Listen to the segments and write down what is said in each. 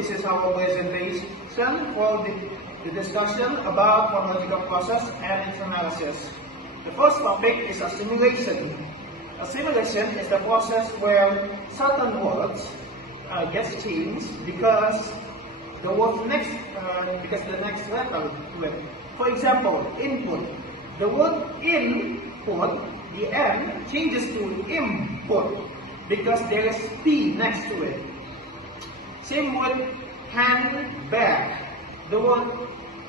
this is our presentation for the discussion about phonological process and its analysis. The first topic is assimilation. Assimilation is the process where certain words get changed because the word next, the next letter to it. For example, input. The word input, the N changes to input because there is P next to it. Same with handbag. The word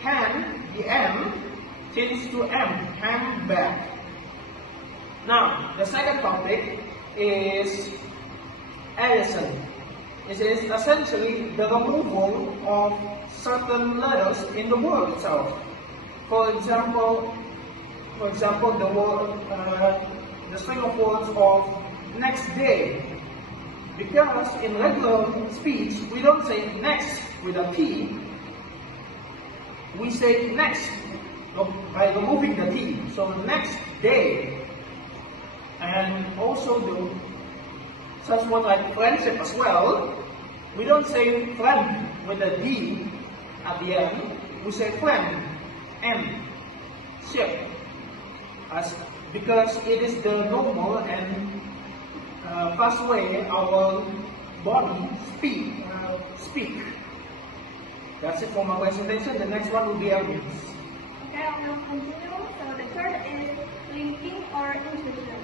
hand, the M, changes to M, handbag. Now, the second topic is elision. It is essentially the removal of certain letters in the word itself. For example, the word, the string of words of next day. Because in regular speech, we don't say next with a T. We say next by removing the T. So next day. And also the such one like friendship as well. We don't say friend with a D at the end. We say friend, M, ship. Because it is the normal and fast way our body speak. That's it for my presentation. The next one will be Elvin's. Okay, I will continue. So the third is linking or intuition.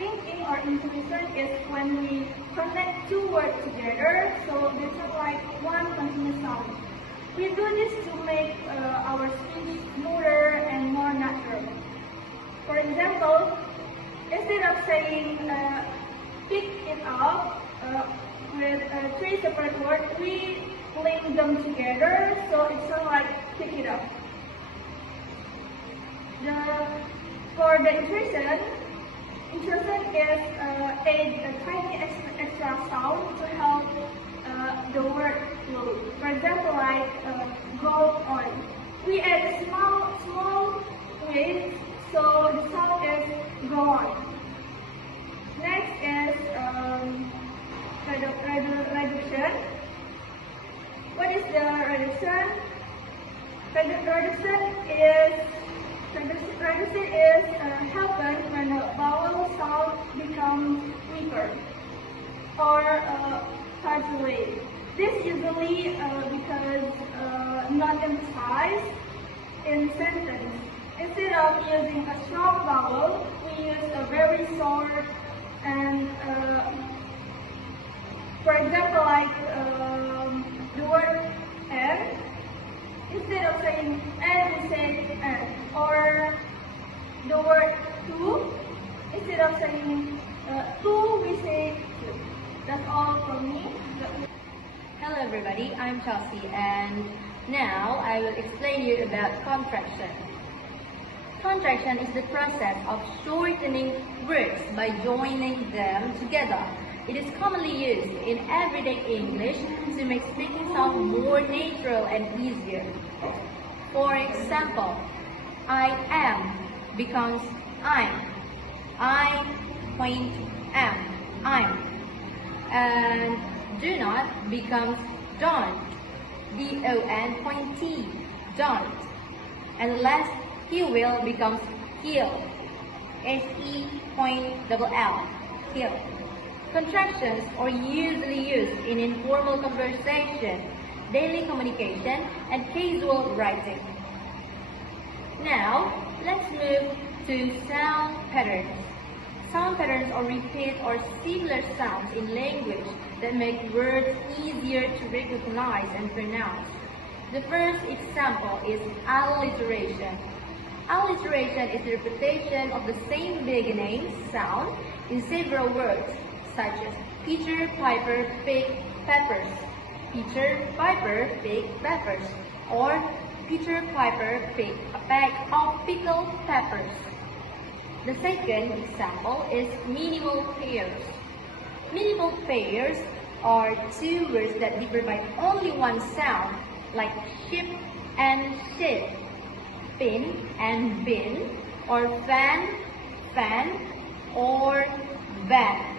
Linking or intuition is when we connect two words together, so they sound like one continuous sound. We do this to make our speech smoother and more natural. For example, instead of saying pick it up with three separate words, we link them together, so it sounds like pick it up. For the intuition is a tiny extra sound to help the word flow. For example, like go on. We add a small wave, so the sound is go on. Next is reduction. What is the reduction? Reduction happens when the vowel sound becomes weaker or hard to read. This usually because not emphasized in sentence. Instead of using a strong vowel, we use a very short and, for example, like the word N. Instead of saying N, we say N. Or the word two, instead of saying two, we say two. That's all from me. Hello everybody, I'm Chelsea, and now I will explain you about contraction. Contraction is the process of shortening words by joining them together. It is commonly used in everyday English to make speaking sound more natural and easier. For example, I am becomes I'm. I point am. I'm. And do not becomes don't. D-O-N point T. Don't. And last he will becomes he'll. S-E point double L. He'll. Contractions are usually used in informal conversation, daily communication, and casual writing. Now, let's move to sound patterns. Sound patterns are repeat or similar sounds in language that make words easier to recognize and pronounce. The first example is alliteration. Alliteration is the repetition of the same beginning sound in several words, such as Peter Piper picked peppers, Peter Piper picked peppers, or Peter Piper picked a bag of pickled peppers. The second example is minimal pairs. Minimal pairs are two words that differ by only one sound, like ship and ship, bin and bin, or fan, or van.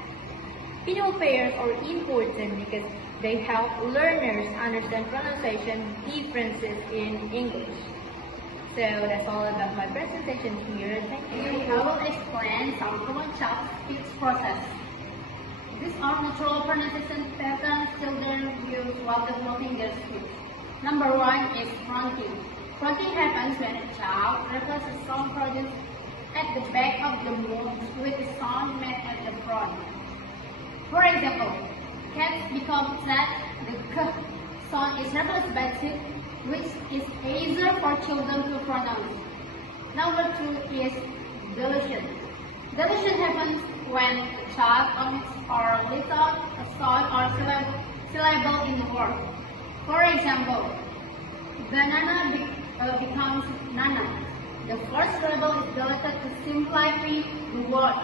Visual pairs are important because they help learners understand pronunciation differences in English. So that's all about my presentation here. Thank you. I will explain some common child speech process. These are natural pronunciation patterns children use while developing their speech. Number one is fronting. Fronting happens when a child refers a sound produced at the back of the mouth with a sound made at the front. For example, cats become sad, the k sound is replaced by t, which is easier for children to pronounce. Number two is deletion. Deletion happens when a child omits or leaves out a sound or syllable in the word. For example, banana becomes nana. The first syllable is deleted to simplify the word.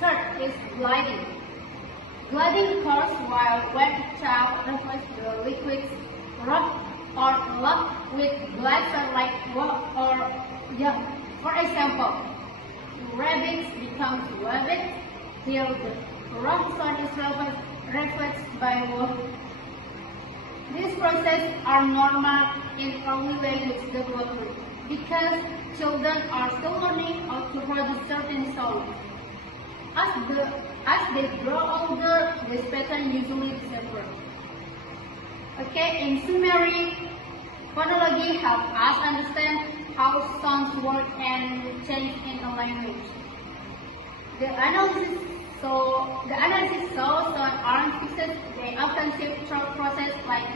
Third is gliding. Gliding occurs when a child refers the liquids rock or luck with glider like walk or jump. For example, rabbits becomes rabbit till the wrong sound is replaced by walk. These processes are normal in early language development because children are still learning how to produce certain sounds. As they grow older, this pattern usually disappears. Okay, in summary, phonology helps us understand how sounds work and change in a language. The analysis shows sound aren't fixed. They often shift through process like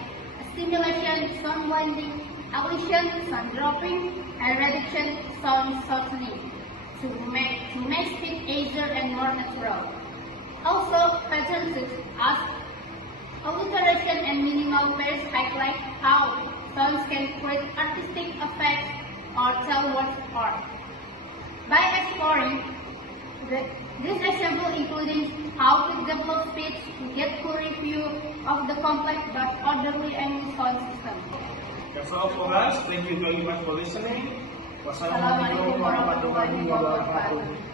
assimilation, sound blending, ablution, sound dropping, and reduction, sound softening to make speech easier and more natural. Also, patterns such as alliteration and minimal pairs highlight how sounds can create artistic effects or tell words apart. By exploring this example, including how to develop speech, we get full review of the complex but orderly English sound system. That's all for us. Thank you very much for listening. Wassalamualaikum warahmatullahi wabarakatuh.